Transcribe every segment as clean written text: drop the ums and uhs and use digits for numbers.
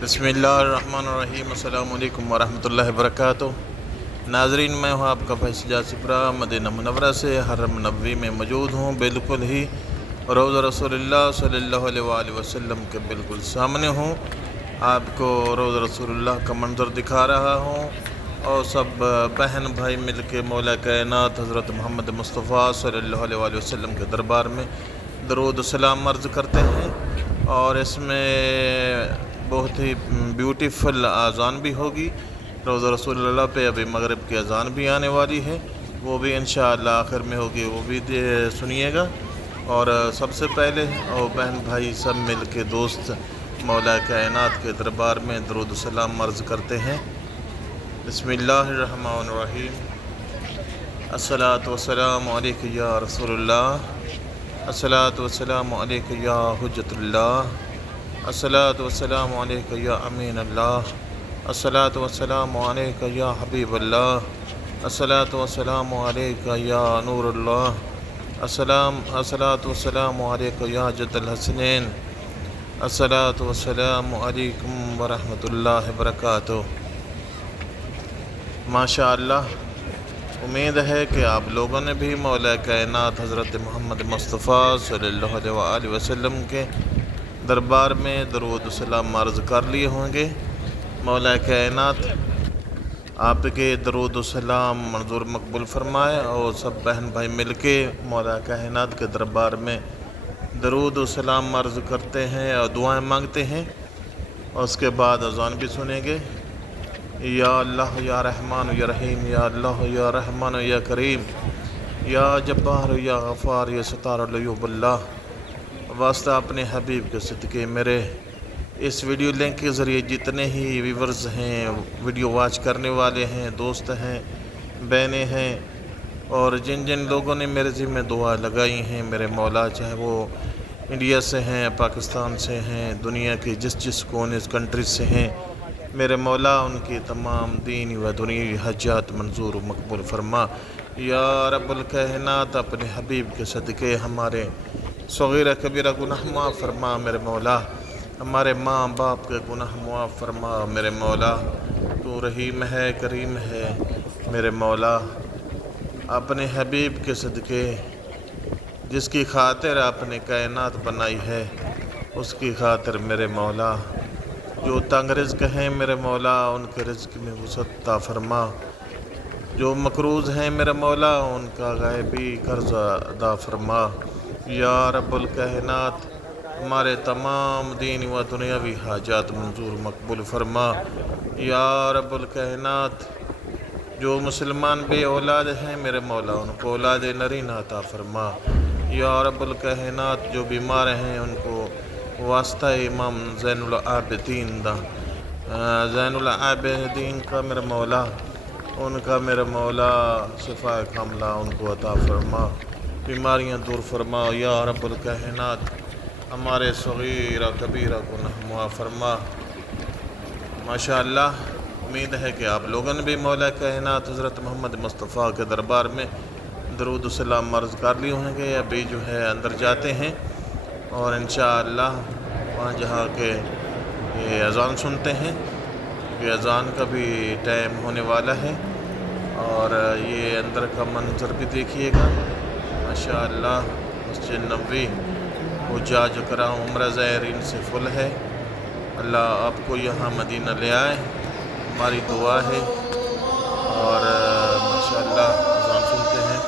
بسم اللہ الرحمن الرحیم۔ السلام علیکم ورحمۃ اللہ وبرکاتہ۔ ناظرین، میں ہوں آپ کا فیصل جاسپرہ مدینہ منورہ سے حرم نبوی میں موجود ہوں، بالکل ہی روضہ رسول اللہ صلی اللہ علیہ وآلہ وسلم کے بالکل سامنے ہوں۔ آپ کو روضہ رسول اللہ کا منظر دکھا رہا ہوں، اور سب بہن بھائی مل کے مولا کائنات حضرت محمد مصطفیٰ صلی اللہ علیہ وآلہ وسلم کے دربار میں درود و سلام عرض کرتے ہیں۔ اور اس میں بہت ہی بیوٹیفل اذان بھی ہوگی روضہ رسول اللہ پہ۔ ابھی مغرب کی اذان بھی آنے والی ہے، وہ بھی انشاءاللہ آخر میں ہوگی، وہ بھی سنیے گا۔ اور سب سے پہلے بہن بھائی سب مل کے دوست مولا کائنات کے دربار میں درود و سلام عرض کرتے ہیں۔ بسم اللہ الرحمن الرحیم۔ الصلاۃ والسلام علیک یا رسول اللہ، الصلاۃ والسلام علیک یا حجت اللہ، الصلاۃ والسلام علیک یا امین اللہ، الصلاۃ والسلام علیک یا حبیب اللہ، الصلاۃ والسلام علیک یا نور اللہ، الصلاۃ والسلام علیک یا جد الحسنین، الصلاۃ والسلام علیکم ورحمۃ اللہ وبرکاتہ۔ ماشاء اللہ، امید ہے کہ آپ لوگوں نے بھی مولا کائنات حضرت محمد مصطفیٰ صلی اللہ علیہ وآلہ وسلم کے دربار میں درود و سلام عرض کر لیے ہوں گے۔ مولا کائنات آپ کے درود و سلام منظور مقبول فرمائے، اور سب بہن بھائی مل کے مولا کائنات کے دربار میں درود و سلام عرض کرتے ہیں اور دعائیں مانگتے ہیں، اور اس کے بعد اذان بھی سنیں گے۔ یا اللہ یا رحمان یا رحیم، یا اللہ یا رحمان یا کریم، یا جبار یا غفار یا ستار العیوب اللہ۔ واسطہ اپنے حبیب کے صدقے میرے اس ویڈیو لنک کے ذریعے جتنے ہی ویورز ہیں، ویڈیو واچ کرنے والے ہیں، دوست ہیں، بہنیں ہیں، اور جن جن لوگوں نے میرے ذمہ دعا لگائی ہیں، میرے مولا، چاہے وہ انڈیا سے ہیں، پاکستان سے ہیں، دنیا کے جس کونے کنٹری سے ہیں، میرے مولا ان کی تمام دینی و دنیاوی حاجات منظور و مقبول فرما۔ یا رب الکائنات، اپنے حبیب کے صدقے ہمارے صغیرہ کبیرہ گناہ معاف فرما میرے مولا، ہمارے ماں باپ کے گناہ معاف فرما میرے مولا۔ تو رحیم ہے، کریم ہے میرے مولا، اپنے حبیب کے صدقے جس کی خاطر آپ نے کائنات بنائی ہے، اس کی خاطر میرے مولا جو تنگ رزق ہیں میرے مولا، ان کے رزق میں وسعت عطا فرما۔ جو مقروض ہیں میرے مولا، ان کا غائبی قرض ادا فرما۔ یا رب الکائنات، ہمارے تمام دینی و دنیاوی حاجات منظور مقبول فرما۔ یا رب الکائنات، جو مسلمان بے اولاد ہیں میرے مولا، ان کو اولاد نرینہ عطا فرما۔ یا رب الکائنات، جو بیمار ہیں ان کو واسطہ امام زین العابدین کا میرے مولا، ان کا میرے مولا شفا کاملہ ان کو عطا فرما، بیماریاں دور فرما۔ یا رب الکائنات، ہمارے صغیرہ کبیرہ گناہ معاف فرما۔ ماشاءاللہ، امید ہے کہ آپ لوگوں نے بھی مولا کائنات حضرت محمد مصطفیٰ کے دربار میں درود و سلام عرض کر لیے ہوں گے۔ ابھی جو ہے اندر جاتے ہیں، اور انشاءاللہ وہاں جہاں کے یہ اذان سنتے ہیں، کہ اذان کا بھی ٹائم ہونے والا ہے۔ اور یہ اندر کا منظر بھی دیکھیے گا، ماشاءاللہ مسجد نبوی حجاج کرام عمرہ زائرین سے فل ہے۔ اللہ آپ کو یہاں مدینہ لے آئے، ہماری دعا ہے۔ اور ماشاءاللہ اذان سنتے ہیں۔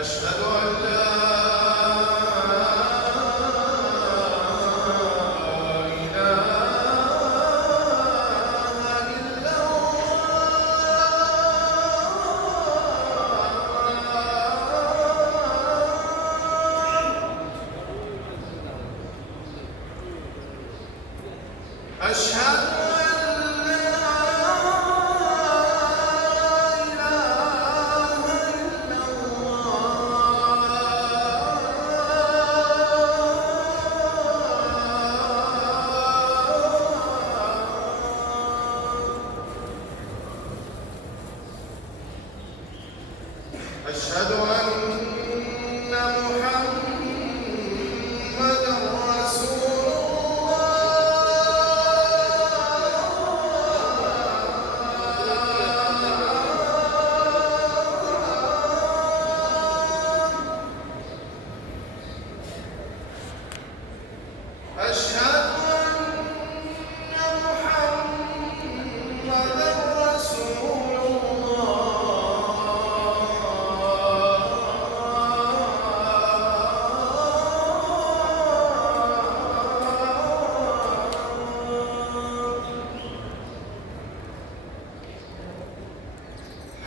أشهد أن لا أشهد أن لا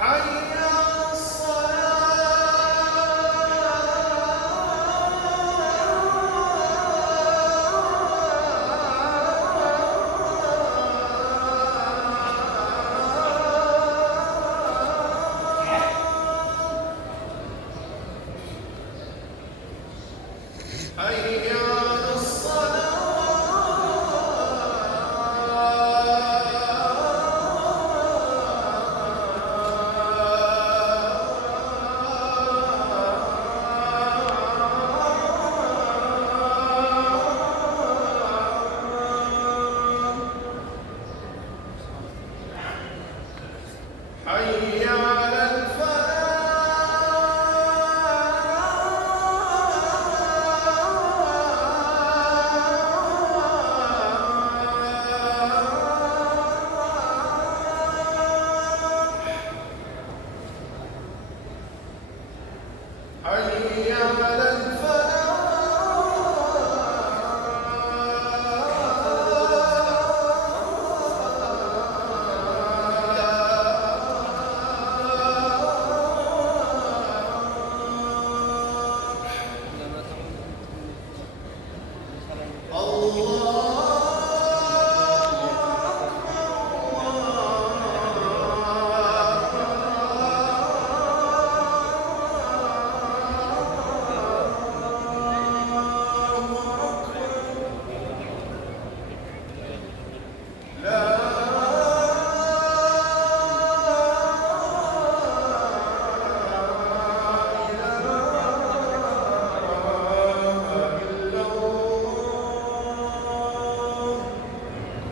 حي على حي على حي على حي على